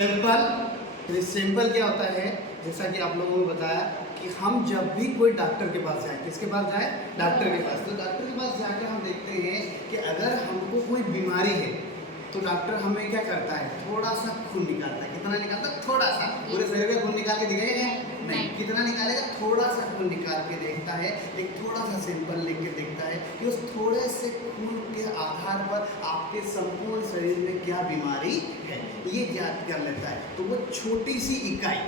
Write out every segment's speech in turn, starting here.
Simple simple क्या होता है, जैसा कि आप लोगों को बताया कि हम जब भी कोई डॉक्टर के पास जाए, किसके पास जाए? डॉक्टर के पास। तो डॉक्टर के पास जाकर हम देखते हैं कि अगर हमको कोई बीमारी है तो डॉक्टर हमें क्या करता है? थोड़ा सा खून निकालता है। कितना निकालता है? थोड़ा सा। पूरे शरीर में खून निकाल के दिखाएगा? नहीं। कितना निकालेगा? थोड़ा सा खून निकाल के देखता है, एक थोड़ा सा सैंपल लेके देखता है कि उस थोड़े से खून के आधार पर आपके संपूर्ण शरीर में क्या बीमारी है, ये ज्ञात कर लेता है। तो वो छोटी सी इकाई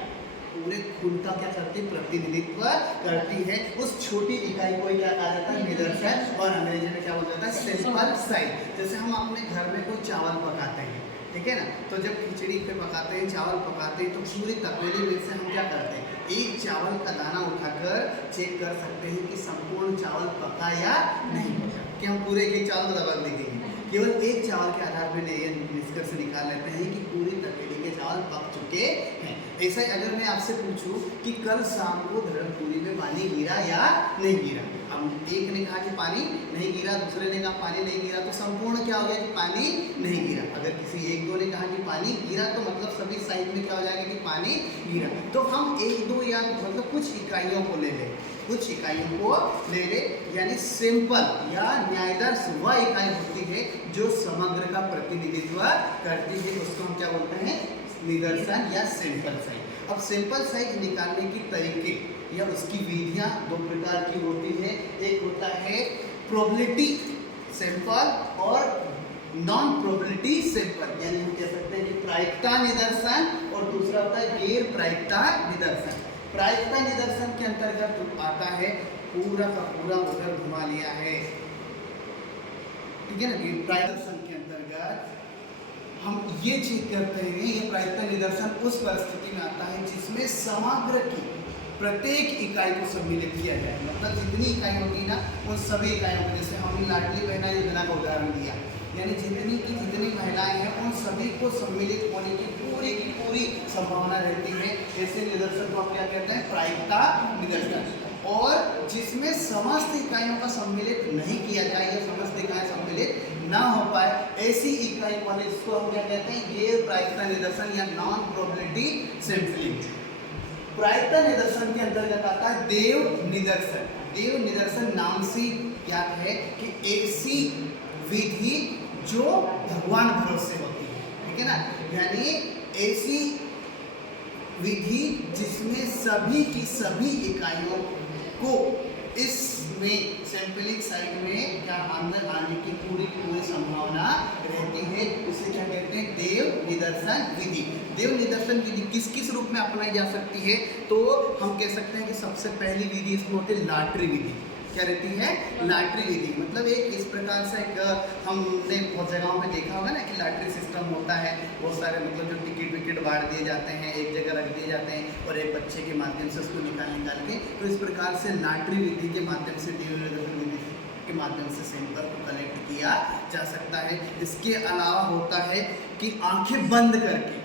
पूरे खून का क्या करती है? प्रतिनिधित्व करती है। उस छोटी इकाई को क्या कहा जाता है? निदर्शन, और अंग्रेजी में क्या बोला जाता है? Sample size. जैसे हम अपने घर में कोई चावल पकाते हैं, ठीक है ना, तो जब खिचड़ी पे पकाते हैं, चावल पकाते हैं, तो पूरी तपेली में से हम क्या करते हैं? एक चावल का दाना उठाकर चेक कर सकते हैं कि संपूर्ण चावल पका या नहीं पका। कि हम पूरे एक चावल को दबा देखेंगे, केवल एक चावल के आधार पर ये निष्कर्ष निकाल लेते हैं कि पूरी तपेली के चावल पक चुके हैं। ऐसा ही अगर मैं आपसे पूछूं कि कल शाम को धर्मपुरी में पानी गिरा या नहीं गिरा, हम एक ने कहा कि पानी नहीं गिरा, दूसरे ने कहा पानी नहीं गिरा, तो संपूर्ण क्या हो गया कि पानी नहीं गिरा। अगर किसी एक दो ने कहा कि पानी गिरा तो मतलब सभी साइड में क्या हो जाएगा कि पानी गिरा। तो हम एक दो या मतलब कुछ इकाइयों को ले लें, कुछ इकाइयों को ले ले, यानी सिंपल या न्यायदर्श वह इकाई होती है जो समग्र का प्रतिनिधित्व करती है, उसको हम क्या बोलते हैं? निदर्शन या सैंपल साइज। अब सैंपल साइज निकालने की तरीके या उसकी विधियां दो प्रकार की होती है। एक होता है प्रोबेबिलिटी सैंपल और नॉन प्रोबेबिलिटी सैंपल, यानी हम कह सकते हैं कि प्रायिकता निदर्शन, और दूसरा होता है गैर प्रायिकता निदर्शन। प्रायिकता निदर्शन के अंतर्गत आता है पूरा का पूरा उधर घुमा लिया है, ठीक है ना। प्रायिकता निदर्शन के अंतर्गत हम ये चीज करते हैं, ये प्रायिकता निदर्शन उस परिस्थिति में आता है जिसमें समग्र की प्रत्येक इकाई को सम्मिलित किया जाए। मतलब जितनी इकाई होगी ना, उन सभी इकाइयों को, जैसे हमने लाडली बहना योजना का उदाहरण दिया, यानी जितनी महिलाएं हैं उन सभी को सम्मिलित होने की पूरी संभावना रहती है। ऐसे निदर्शन को हम क्या कहते हैं? प्रायिकता निदर्शन। और जिसमें समस्त इकाइयों का सम्मिलित नहीं किया जाए या समस्त इकाई सम्मिलित ना हो पाए, ऐसी इकाई वाले इसको हम क्या कहते हैं? गैर प्रायिकता निदर्शन या नॉन प्रोबेबिलिटी सैंपलिंग। प्रायिकता निदर्शन के अंतर्गत आता है देव निदर्शन। देव निदर्शन नाम से ज्ञात है कि ऐसी विधि जो भगवान भरोसे होती है, ठीक है ना, यानी ऐसी विधि जिसमें सभी की सभी इकाइयों को इसमें सैंपलिंग साइट में क्या अंदर आने की पूरी संभावना रहती है, उसे क्या कहते हैं? देव निदर्शन विधि। देव निदर्शन विधि किस किस रूप में अपनाई जा सकती है? तो हम कह सकते हैं कि सबसे पहली विधि इसमें होती है लॉटरी विधि। क्या रहती है? लॉटरी विधि। मतलब एक इस प्रकार से हमने बहुत जगहों पे देखा होगा ना कि लॉटरी सिस्टम होता है, बहुत सारे मतलब जो टिकट विकेट बांट दिए जाते हैं, एक जगह रख दिए जाते हैं और एक बच्चे के माध्यम से उसको निकाल के, तो इस प्रकार से लॉटरी विधि के माध्यम से विधि के माध्यम से सैंपल को कलेक्ट किया जा सकता है। इसके अलावा होता है कि आंखें बंद करके,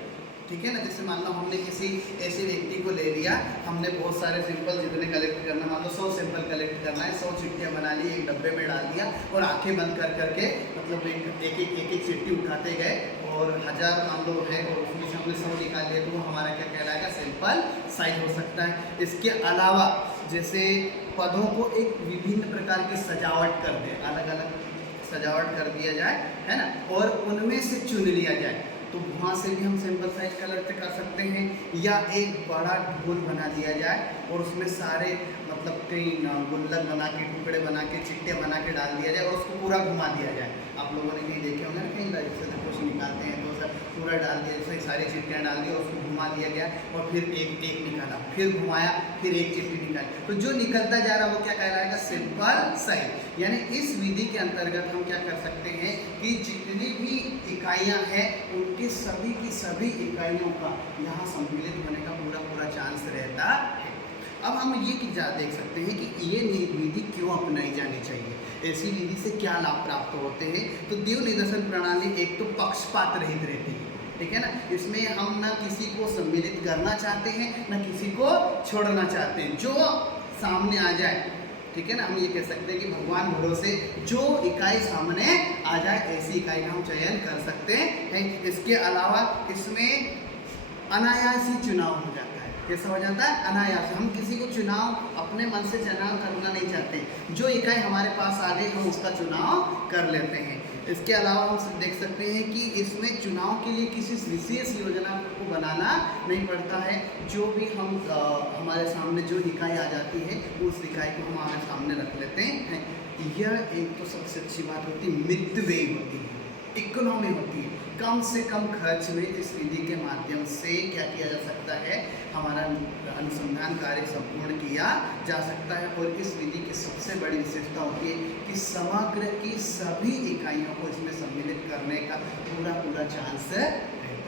ठीक है ना, जैसे मान लो हमने किसी ऐसे व्यक्ति को ले लिया, हमने बहुत सारे सैंपल जितने कलेक्ट करना, मान लो 100 सैंपल कलेक्ट करना है, 100 चिट्ठियाँ बना ली, एक डब्बे में डाल दिया और आंखें बंद कर करके मतलब एक चिट्ठी उठाते गए और 1000 मान लो है और उसमें से हमने 100 निकाल लिया, तो वो हमारा क्या कहलाएगा? सैंपल साइज हो सकता है। इसके अलावा जैसे पदों को एक विभिन्न प्रकार की सजावट कर दे, अलग अलग सजावट कर दिया जाए, है ना, और उनमें से चुन लिया जाए, तो वहाँ से भी हम सैंपल साइज कलेक्ट कर सकते हैं। या एक बड़ा ढोल बना दिया जाए और उसमें सारे मतलब कई गुल्लक बना के, टुकड़े बना के, चिट्टियाँ बना के डाल दिया जाए और उसको पूरा घुमा दिया जाए। आप लोगों ने कहीं देखे होंगे ना, कहीं लाइट से कुछ निकालते हैं तो सर पूरा डाल दिया, जैसे सारी चिट्टियाँ डाल दी और उसको घुमा दिया गया और फिर एक निकाला, फिर घुमाया, फिर एक चिट्ठी निकाली, तो जो निकलता जा रहा है वो क्या कहलाएगा? Sample size. यानी इस विधि के अंतर्गत हम क्या कर सकते हैं कि जितनी भी इकाइयाँ हैं उनकी सभी की सभी इकाइयों का यहाँ सम्मिलित होने का पूरा चांस रहता है। अब हम ये देख सकते हैं कि ये विधि क्यों अपनाई जानी चाहिए, ऐसी विधि से क्या लाभ प्राप्त होते हैं। तो देव निदर्शन प्रणाली एक तो पक्षपात रहित रहती है, ठीक है ना, इसमें हम ना किसी को सम्मिलित करना चाहते हैं ना किसी को छोड़ना चाहते हैं, जो सामने आ जाए, ठीक है ना, हम ये कह सकते हैं कि भगवान भरोसे जो इकाई सामने आ जाए ऐसी इकाई का हम चयन कर सकते हैं। इसके अलावा इसमें अनायास ही चुनाव हो जाता है। कैसा हो जाता है? अनायास। हम किसी को चुनाव अपने मन से चुनाव करना नहीं चाहते, जो इकाई हमारे पास आ गई हम उसका चुनाव कर लेते हैं। इसके अलावा हम देख सकते हैं कि इसमें चुनाव के लिए किसी विशेष योजना को बनाना नहीं पड़ता है। जो भी हम हमारे सामने जो इकाई आ जाती है उस इकाई को हम हमारे सामने रख लेते हैं। यह एक तो सबसे अच्छी बात होती है, मिड वे होती है, इकोनॉमी होती है। कम से कम खर्च में इस विधि के माध्यम से क्या किया जा सकता है, हमारा अनुसंधान कार्य संपूर्ण किया जा सकता है। और इस विधि की सबसे बड़ी विशेषता होती है कि समग्र की सभी इकाइयों को इसमें सम्मिलित करने का पूरा चांस रहता है।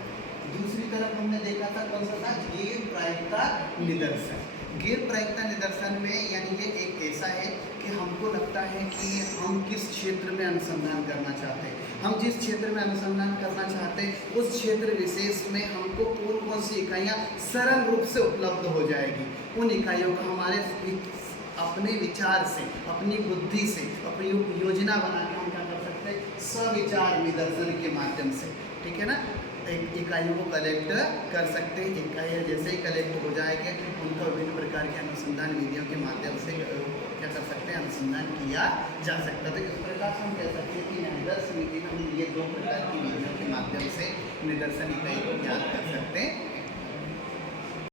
दूसरी तरफ हमने देखा था कौन सा था, गैर प्रायिकता निदर्शन। गैर प्रायिकता निदर्शन में यानी ये एक ऐसा है कि हमको लगता है कि हम किस क्षेत्र में अनुसंधान करना चाहते हैं। हम जिस क्षेत्र में अनुसंधान करना चाहते हैं उस क्षेत्र विशेष में हमको कौन सी इकाइयाँ सरल रूप से उपलब्ध हो जाएगी। उन इकाइयों का हमारे अपने विचार से, अपनी बुद्धि से, अपनी योजना बना के हम क्या कर सकते हैं, सविचार निदर्शन के माध्यम से, ठीक है ना, इकाइयों को कलेक्ट कर सकते हैं। इकाइयाँ जैसे ही कलेक्ट हो जाएंगे उनका विभिन्न प्रकार के अनुसंधान विधियों के माध्यम से क्या कर सकते हैं, अनुसंधान किया जा सकता है। तो इस प्रकार से हम कह सकते हैं कि निदर्शन विधि में हम ये दो प्रकार की विधियों के माध्यम से निदर्शन इकाई को ज्ञात कर सकते हैं।